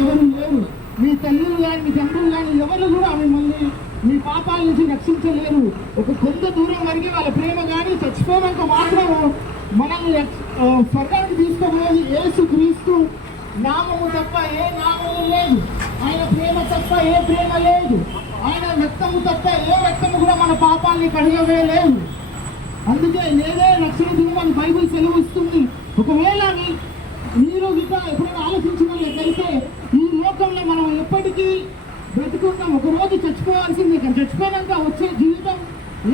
ఎవరు లేరు. మీ తల్లులు కానీ మీ తండ్రులు కానీ ఎవరు కూడా మిమ్మల్ని మీ పాపాల నుంచి రక్షించలేరు. ఒక కొంత దూరం వరకు వాళ్ళ ప్రేమ కానీ చచ్చిపోయినాక మాత్రము మనల్ని స్వర్గానికి తీసుకోబోయేది యేసుక్రీస్తు నామము తప్ప ఏ నామము లేదు. ఆయన ప్రేమ తప్ప ఏ ప్రేమ లేదు. ఆయన రక్తము తప్ప ఏ రక్తము కూడా మన పాపాన్ని కడగవేయలేదు. అందుకే నేనే రక్షణ దినమని బైబిల్ సెలవిస్తుంది. ఒకవేళ మీరు ఇంకా ఎప్పుడైనా ఆలోచించినట్లయితే ఈ లోకంలో మనం ఎప్పటికీ బ్రతుకున్నాం. ఒకరోజు చచ్చిపోవాల్సింది. చచ్చిపోయినాక వచ్చే జీవితం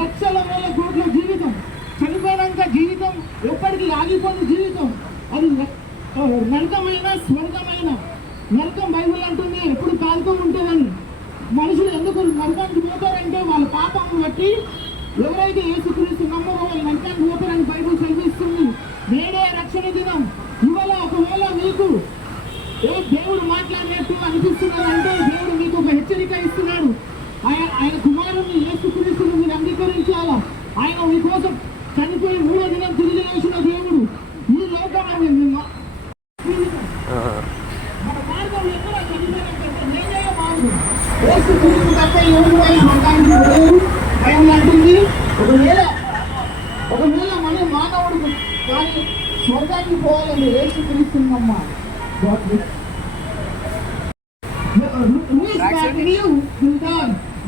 లక్షల వేల కోట్ల జీవితం. చనిపోయినాక జీవితం ఎప్పటికీ ఆగిపోయిన జీవితం. అది నరకమైన స్వర్గమైన. నరకం బైబిల్ అంటుంది ఎప్పుడు కాలుతూ ఉంటుందని. మనుషులు ఎందుకు నరకానికి పోతారంటే వాళ్ళ పాపాన్ని బట్టి. ఎవరైతే యేసుక్రీస్తు నమ్మరో వాళ్ళు నరకానికి పోతారని బైబిల్ చదివిస్తుంది. నేడే రక్షణ దినం. ఇవాళ ఒకవేళ మీకు దేవుడు మాట్లాడినట్టు అనిపిస్తున్నారంటే దేవుడు మీకు ఒక హెచ్చరిక ఇస్తున్నాడు. ఆయన కుమారుని యేసుక్రీస్తుని మీరు అంగీకరించాలా. ఆయన మీకోసం చనిపోయి 3వ దినం తిరిగి లేచిన దేవుడు. ఈ లోకంలో మన మార్గం ఎక్కడ చనిపోయినట్టు నేనే మార్గం. యేసుక్రీస్తు తప్ప ఎవరు ఆయన అంటుంది. ఒకవేళ మన మానవుడు కానీ స్వర్గానికి పోవాలని యేసుక్రీస్తున్నమ్మా.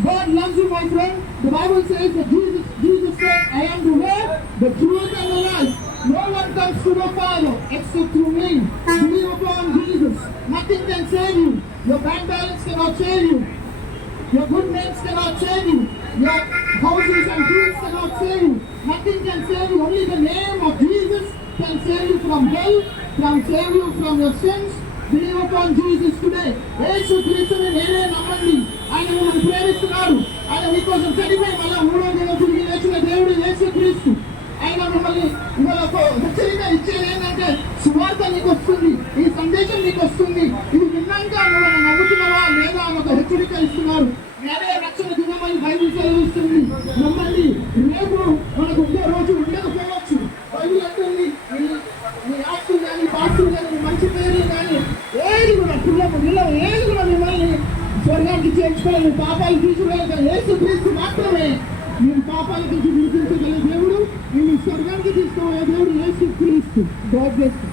God loves you, my friend. The Bible says that Jesus said, I am the way, the truth, and the life. No one comes to the Father except through me. Believe upon Jesus. Nothing can save you. Your bank balance cannot save you. Your good names cannot save you. Your houses and fields cannot save you. Nothing can save you. Only the name of Jesus can save you from hell, can save you from your sins. Believe upon Jesus today. యేసు క్రీస్తుని నేనే నమ్మండి. ఆయన మిమ్మల్ని ప్రేమిస్తున్నాడు. ఆయన మీకోసం చనిపోయి మళ్ళా 3వ దినం తిరిగి లేచిన దేవుడు యేసు క్రీస్తు. ఆయన మిమ్మల్ని ఇవాళ హెచ్చరిక ఇచ్చేది ఏంటంటే సువార్త నీకు వస్తుంది. ఈ సందేశం నీకు వస్తుంది. ఇది విన్నాక నువ్వు నమ్ముతున్నావా లేదా అని ఒక హెచ్చరిక ఇస్తున్నారు. నేనే రక్షణ దినమని బైబిల్ సెలవిస్తుంది. నమ్మండి. రేపు మనకు ఉండే రోజు ఉండకపోవచ్చు. బైబిల్ అంటుంది మీ ఆస్తులు కానీ పాస్తులు కానీ మంచి పేరు కానీ ఏది కూడా పిల్లలు ఏది కూడా మిమ్మల్ని స్వర్గానికి చేర్చుకోలేదు. పాపాలు తీసుకురాగల యేసుక్రీస్తు మాత్రమే మీరు పాపాల నుంచి విడిపించగల దేవుడు. నిన్ను స్వర్గానికి తీసుకోవాలి దేవుడు యేసుక్రీస్తు. God bless you.